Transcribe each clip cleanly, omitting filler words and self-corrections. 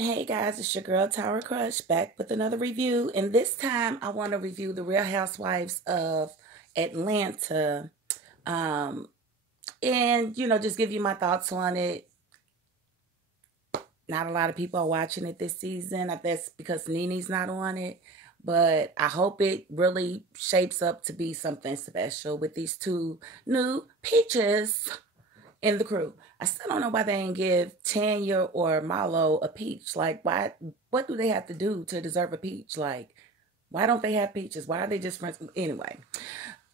Hey guys, it's your girl Tower Crush back with another review. And this time I want to review the Real Housewives of Atlanta. Um, and, just give you my thoughts on it. Not a lot of people are watching it this season. That's because Nene's not on it. But I hope it really shapes up to be something special with these two new peaches in the crew. I still don't know why they didn't give Tanya or Malo a peach. Like, why? What do they have to do to deserve a peach? Like, why don't they have peaches? Why are they just friends? Anyway,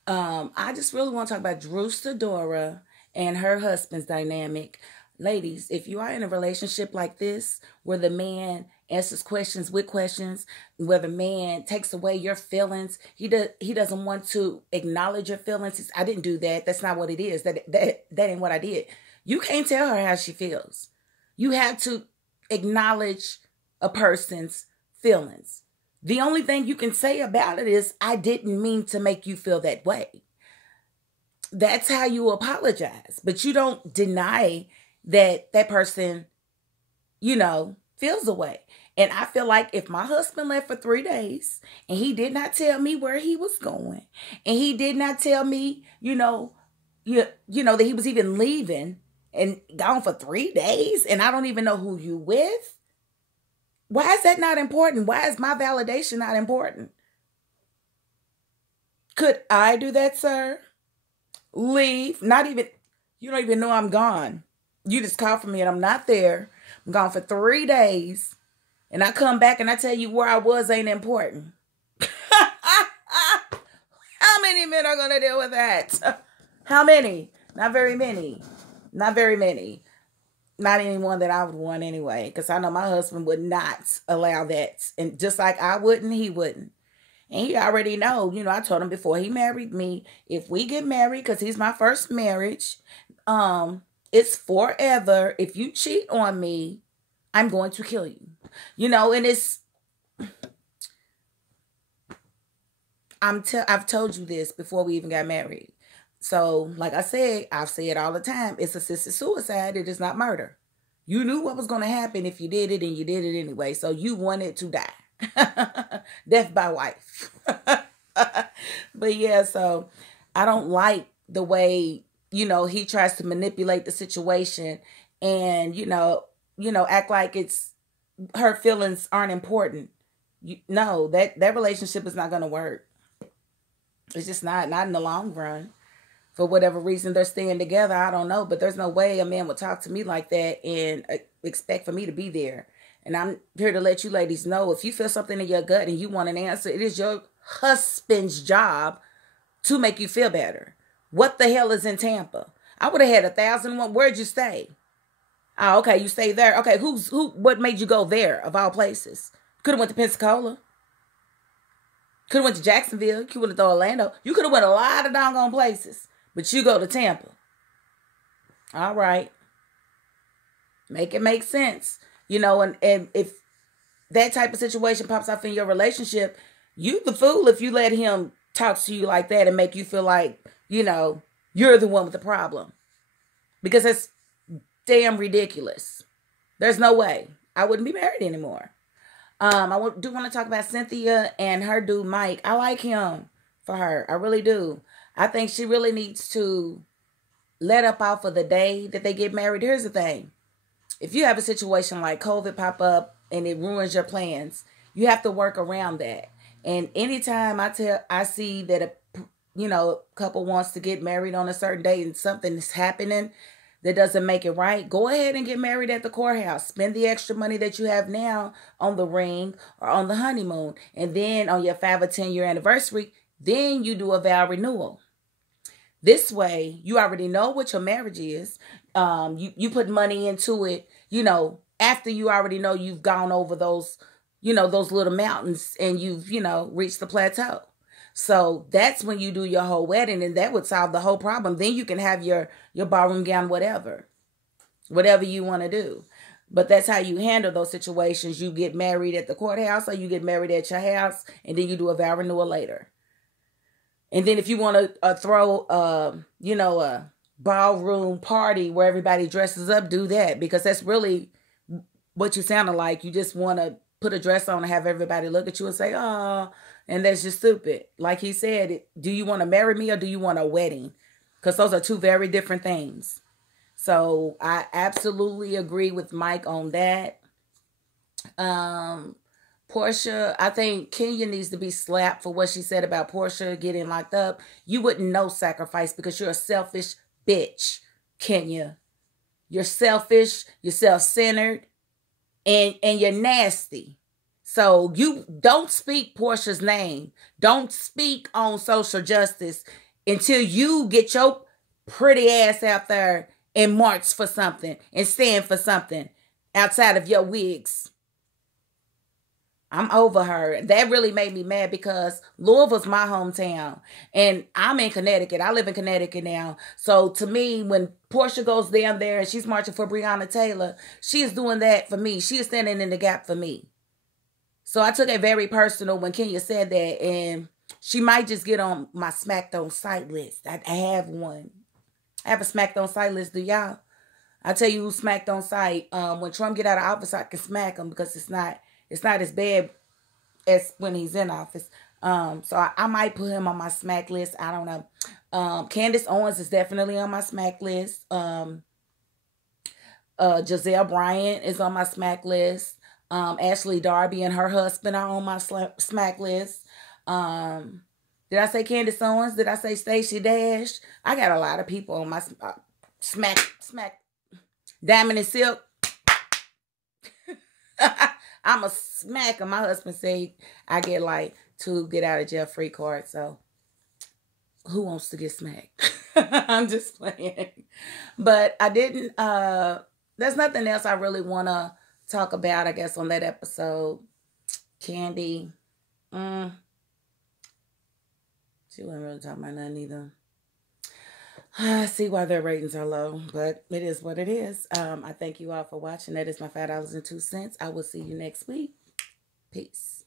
I just really want to talk about Drew Sidora and her husband's dynamic. Ladies, if you are in a relationship like this, where the man answers questions with questions, where the man takes away your feelings, he doesn't want to acknowledge your feelings. I didn't do that. That's not what it is. That ain't what I did. You can't tell her how she feels. You have to acknowledge a person's feelings. The only thing you can say about it is, I didn't mean to make you feel that way. That's how you apologize. But you don't deny that person, feels away. And I feel like if my husband left for 3 days and he did not tell me where he was going, and he did not tell me, that he was even leaving and gone for 3 days, and I don't even know who you with, why is that not important? Why is my validation not important? Could I do that, sir? Leave? You don't even know I'm gone. You just called for me and I'm not there. I'm gone for 3 days. And I come back and I tell you where I was ain't important. How many men are going to deal with that? How many? Not very many. Not very many. Not anyone that I would want anyway. Because I know my husband would not allow that. And just like I wouldn't, he wouldn't. And he already know, I told him before he married me, if we get married, because he's my first marriage, it's forever. If you cheat on me, I'm going to kill you. And I've told you this before we even got married. So, like I said, I've said all the time, it's assisted suicide. It is not murder. You knew what was going to happen if you did it, and you did it anyway. So you wanted to die. Death by wife. But yeah, so I don't like the way, he tries to manipulate the situation and, act like it's her feelings aren't important. No, that relationship is not going to work. It's just not in the long run. For whatever reason they're staying together, I don't know. But there's no way a man would talk to me like that and expect for me to be there. And I'm here to let you ladies know, if you feel something in your gut and you want an answer, it is your husband's job to make you feel better. What the hell is in Tampa? I would have had 1,001. Where'd you stay? Oh, okay, you stay there. Okay, what made you go there of all places? Could have went to Pensacola. Could have went to Jacksonville. You could have went to Orlando. You could have went a lot of doggone places. But you go to Tampa. All right. Make it make sense. And if that type of situation pops up in your relationship, you the fool if you let him talk to you like that and make you feel like, you're the one with the problem. Because that's damn ridiculous. There's no way. I wouldn't be married anymore. I do want to talk about Cynthia and her dude, Mike. I like him for her. I really do. I think she really needs to let up off of the day that they get married. Here's the thing. If you have a situation like COVID pop up and it ruins your plans, you have to work around that. And anytime I see that a couple wants to get married on a certain day and something is happening that doesn't make it right, go ahead and get married at the courthouse. Spend the extra money that you have now on the ring or on the honeymoon. And then on your 5 or 10 year anniversary, then you do a vow renewal. This way, you already know what your marriage is. You put money into it, after you already know you've gone over those little mountains and you've, reached the plateau. So that's when you do your whole wedding, and that would solve the whole problem. Then you can have your ballroom gown, whatever you want to do. But that's how you handle those situations. You get married at the courthouse or you get married at your house, and then you do a vow renewal later. And then if you want to throw, a ballroom party where everybody dresses up, do that, because that's really what you sounded like. You just want to put a dress on and have everybody look at you and say, oh, and that's just stupid. Like he said, do you want to marry me or do you want a wedding? Because those are two very different things. So I absolutely agree with Mike on that. Portia, I think Kenya needs to be slapped for what she said about Portia getting locked up. You wouldn't know sacrifice because you're a selfish bitch, Kenya. You're selfish, you're self-centered, and you're nasty. So you don't speak Portia's name. Don't speak on social justice until you get your pretty ass out there and march for something and stand for something outside of your wigs. I'm over her. That really made me mad because Louisville's my hometown. And I'm in Connecticut. I live in Connecticut now. So to me, when Portia goes down there and she's marching for Breonna Taylor, she is doing that for me. She is standing in the gap for me. So I took it very personal when Kenya said that. And she might just get on my Smacked On site list. I have one. I have a Smacked On site list. Do y'all? I'll tell you who smacked on site. When Trump get out of office, I can smack him because it's not as bad as when he's in office. So I might put him on my smack list. I don't know. Candace Owens is definitely on my smack list. Giselle Bryant is on my smack list. Ashley Darby and her husband are on my smack list. Did I say Candace Owens? Did I say Stacey Dash? I got a lot of people on my smack. Diamond and Silk. I'm a smacker. My husband said I get like 2 get out of jail free cards. So who wants to get smacked? I'm just playing. But I didn't, there's nothing else I really want to talk about, I guess, on that episode. Candy. She wasn't really talking about nothing either. I see why their ratings are low, but it is what it is. I thank you all for watching. That is my $5.02. I will see you next week. Peace.